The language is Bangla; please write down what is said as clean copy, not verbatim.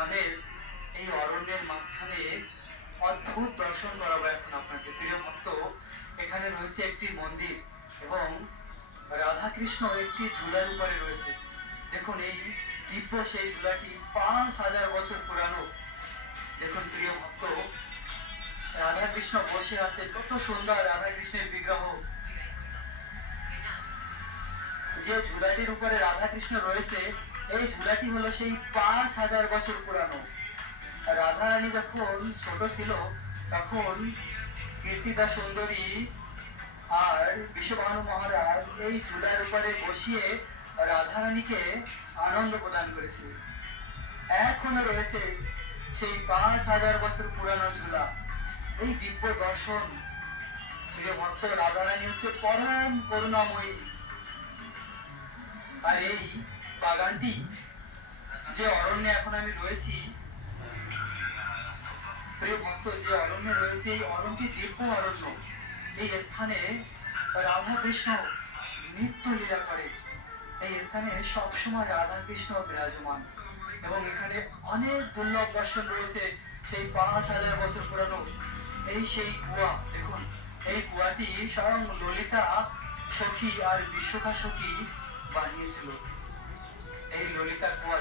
গ্রামের এই অরণ্যের মাঝখানে অদ্ভুত দর্শন করাবো এখন আপনাকে প্রিয় ভক্ত। এখানে রয়েছে একটি মন্দির এবং রাধা কৃষ্ণ একটি ঝুলার উপরে রয়েছে। দেখুন এই দিব্য সেই ঝুলাটি ৫,০০০ বছর পুরানো। দেখুন প্রিয় ভক্ত, রাধা কৃষ্ণ বসে আছে, কত সুন্দর রাধা কৃষ্ণের বিগ্রহ। যে ঝুলাটির উপরে রাধা কৃষ্ণ রয়েছে, এই ঝুলাটি হলো সেই ৫,০০০ বছর পুরানো। রাধা রানী যখন ছোট ছিল তখন কীর্তিদা সুন্দরী আর বিশ্বভানু মহারাজ এই ঝুলার উপরে বসিয়ে রাধা রানীকে আনন্দ প্রদান করেছে। এখনো রয়েছে সেই ৫,০০০ বছর পুরানো ঝুলা। এই দিব্য দর্শন, প্রিয় ভক্ত, রাধা রানী হচ্ছে পরম করুণাময়ী। আর এই বাগানটি, যে অরণ্যে এখন আমি রয়েছি প্রিয় ভক্ত, যে অরণ্যে রয়েছে এই অরণ্যটি দিব্য অরণ্য। এই স্থানে রাধা কৃষ্ণ নৃত্য লীলা করে। এই স্থানে সবসময় রাধা কৃষ্ণ বিরাজমান এবং এখানে অনেক দুর্লভ দর্শন রয়েছে সেই ৫,০০০ বছর পুরানো। এই সেই কুয়া, দেখুন এই কুয়াটি স্বয়ং ললিতা সখী আর বিশ্বকা সখী বানিয়েছিল। এই ললিতা কুয়া